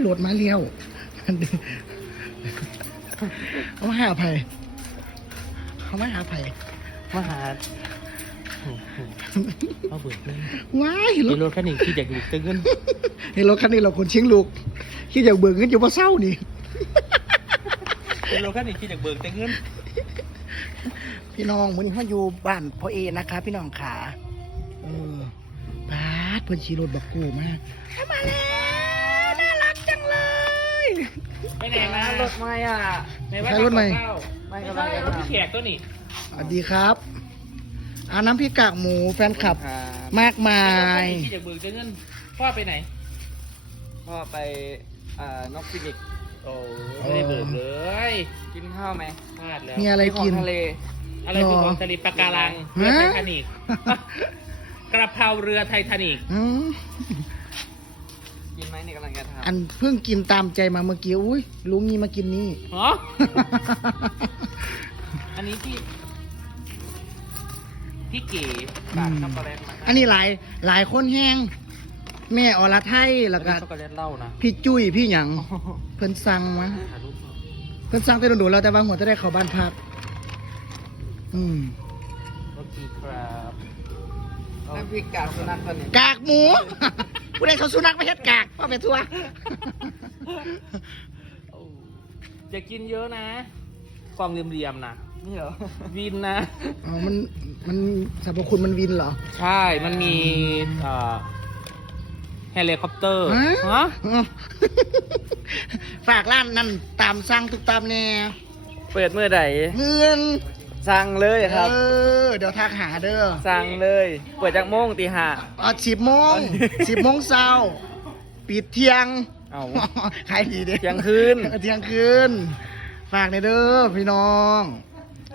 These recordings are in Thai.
โหลดมาเลี้ยวเขามาหาอภัยเขามาหาอภัยมาหาโอ้โหมาเบิกเงินว้ายรมีถรถคันหนึ่งที่อยากดูเตึงเงินเห็นรถคันนี้เราคนเชียงลูกคิดอยากเบิกเงินอยู่ว่าเศร้านี่เป็นรถคันหนึ่งที่อยากเบิกเตึงเงินพี่น้องวันนี้เขาอยู่บ้านพ่อเอนะคะ พี่น้องขาเออปาดเพิ่นขี่รถบักกูมากมาแล้วน่ารักจังเลย ไปไหนนะรถไม่อะในว่าใครรถใหม่ไม่ไม่ก็กำได้ลังจะรถพี่ทำแขกตัวนี้สวัสดีครับอาน้ำพริกกากหมูแฟนคลับครับมากมายที่อยากเบิกเตึงเงินพ่อไปไหน พ่อไปอ่านกฟินิกซ์โอ้ไม่ได้เบิกเลย กินข้าวไหมพลาดแล้วมีอะไรขอกิงนทะเลอะไรคือของทะเลปะการังฮะเรือไททานิกกระเพราเรือไททานิก อันเพิ่งกินตามใจมาเมื่อกี้อุ้ยลุงนี่มากินนี่เหรอ อันนี้ที่พี่เก๋ำฝากช็อกโกแลตมาให้อันนี้หลายหลายคนแห้งแม่อรไทยแล้วก็ช็อกโกแลตเหล้านะพี่จุ้ยพี่หยังเพิ่นสั่งมาถ่ายรูปก่อนเพิ่นสั่งแต่โดนๆแล้วแต่ว่าหัวจะได้เข้าบ้านพัก อืมโอเคครับ น้ำพริกกากสุนัขตัวนี้ กากหมู ผู้ใดเขาสุนัขไม่เฮ็ดกากพ่อไปทั่วโอ้อย่ากินเยอะนะ กล่องเหลี่ยมๆนะนี่เหรอวินนะ อ๋อ มัน มันสรรพคุณมันวินเหรอ ใช่ มันมีเอ่อเฮลิคอปเตอร์ฮะฮะฝากร้านนั่นตามสั่งทุกตามแน่เปิดเมื่อไหร่เงิน สั่งเลยครับ เออเดี๋ยวทักหาเด้อสั่งเลย เปิดจากโมงตีห้าอ๋อสิบโมงสิบโมงเช้าปิดเที่ยงเอาขายดีเด้เที่ยงคืน เที่ยงคืน ฝากในอยเด้อพี่น้อง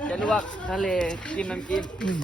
จะลวกทะเลกินน้ำกินอืม